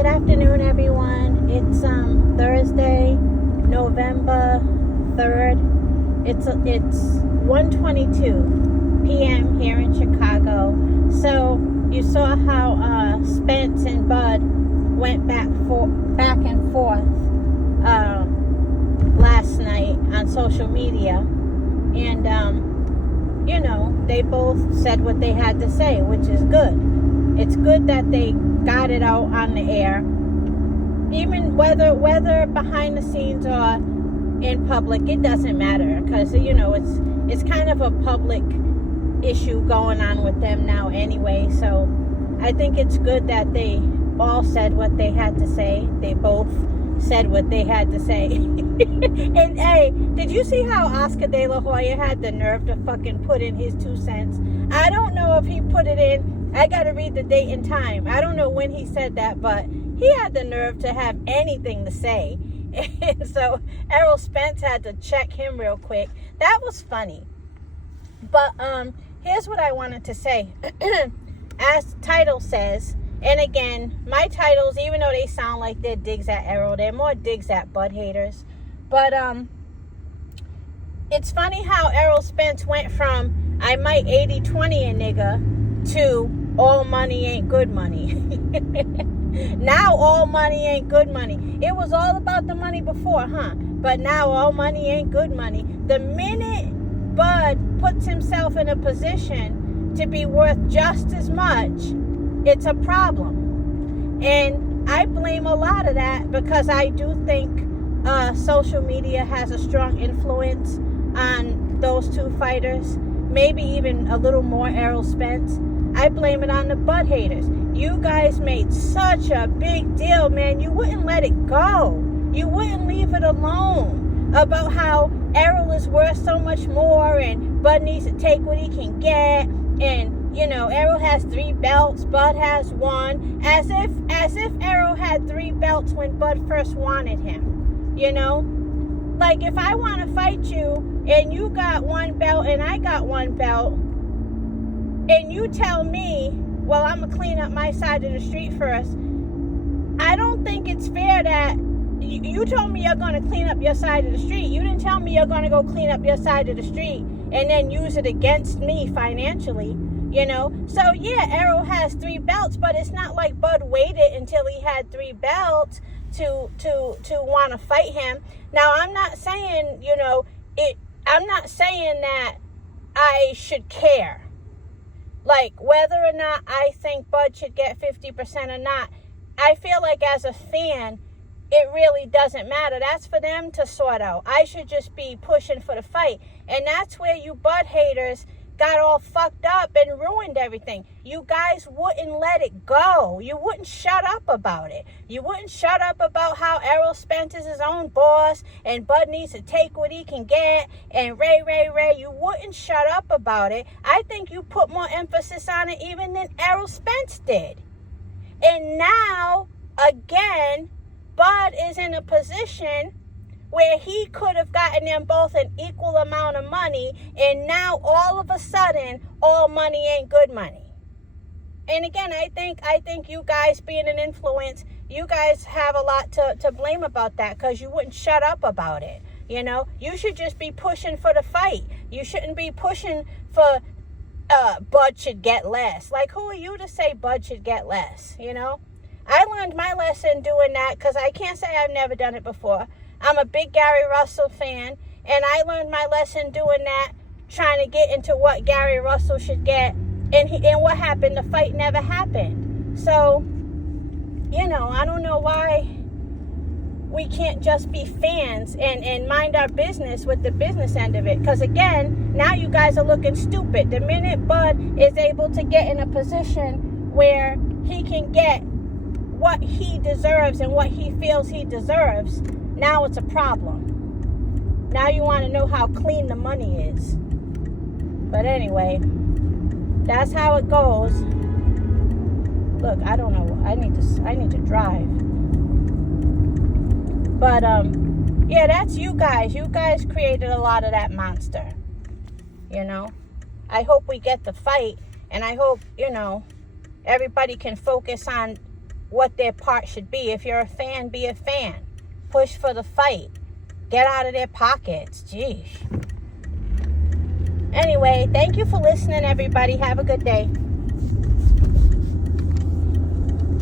Good afternoon, everyone. It's Thursday, November 3rd. It's 1:22 p.m. here in Chicago. So you saw how Spence and Bud went back and forth last night on social media, and they both said what they had to say, which is good. It's good that they got it out on the air, even whether behind the scenes or in public. It doesn't matter, because it's kind of a public issue going on with them now anyway. So I think it's good that they all said what they had to say. They both said what they had to say. And hey, did you see how Oscar De La Hoya had the nerve to fucking put in his 2 cents? I don't know if he put it in. I got to read the date and time. I don't know when he said that, but he had the nerve to have anything to say. And so Errol Spence had to check him real quick. That was funny. But here's what I wanted to say. As the title says, and again, my titles, even though they sound like they're digs at Errol, they're more digs at Bud haters. But it's funny how Errol Spence went from I might 80-20 a nigga to all money ain't good money. Now all money ain't good money. It was all about the money before, huh? But now all money ain't good money. The minute Bud puts himself in a position to be worth just as much, it's a problem. And I blame a lot of that because I do think social media has a strong influence on those two fighters. Maybe even a little more Errol Spence. I blame it on the Bud haters. You guys made such a big deal, man. You wouldn't let it go. You wouldn't leave it alone about how Errol is worth so much more and Bud needs to take what he can get. And, Errol has 3 belts, Bud has 1. As if Errol had 3 belts when Bud first wanted him. Like, if I want to fight you and you got 1 belt and I got 1 belt, and you tell me, well, I'm going to clean up my side of the street first, I don't think it's fair that you told me you're going to clean up your side of the street. You didn't tell me you're going to go clean up your side of the street and then use it against me financially, So, yeah, Errol has 3 belts, but it's not like Bud waited until he had 3 belts to want to fight him. Now, I'm not saying, I'm not saying that I should care. Like, whether or not I think Bud should get 50% or not, I feel like as a fan, it really doesn't matter. That's for them to sort out. I should just be pushing for the fight. And that's where you Bud haters got all fucked up and ruined everything. You guys wouldn't let it go. You wouldn't shut up about it. You wouldn't shut up about how Errol Spence is his own boss and Bud needs to take what he can get and Ray. You wouldn't shut up about it. I think you put more emphasis on it even than Errol Spence did. And now, again, Bud is in a position where he could have gotten them both an equal amount of money, and now all of a sudden, all money ain't good money. And again, I think you guys being an influence, you guys have a lot to blame about that, because you wouldn't shut up about it. You should just be pushing for the fight. You shouldn't be pushing for Bud should get less. Like, who are you to say Bud should get less? I learned my lesson doing that, because I can't say I've never done it before. I'm a big Gary Russell fan, and I learned my lesson doing that, trying to get into what Gary Russell should get, and what happened, the fight never happened. So, I don't know why we can't just be fans and mind our business with the business end of it. Because again, now you guys are looking stupid. The minute Bud is able to get in a position where he can get what he deserves and what he feels he deserves, now it's a problem. Now you want to know how clean the money is. But anyway, that's how it goes. Look, I don't know. I need to drive. But yeah, that's you guys. You guys created a lot of that monster. I hope we get the fight, and I hope, everybody can focus on what their part should be. If you're a fan, be a fan. Push for the fight. Get out of their pockets. Jeez. Anyway, thank you for listening, everybody. Have a good day.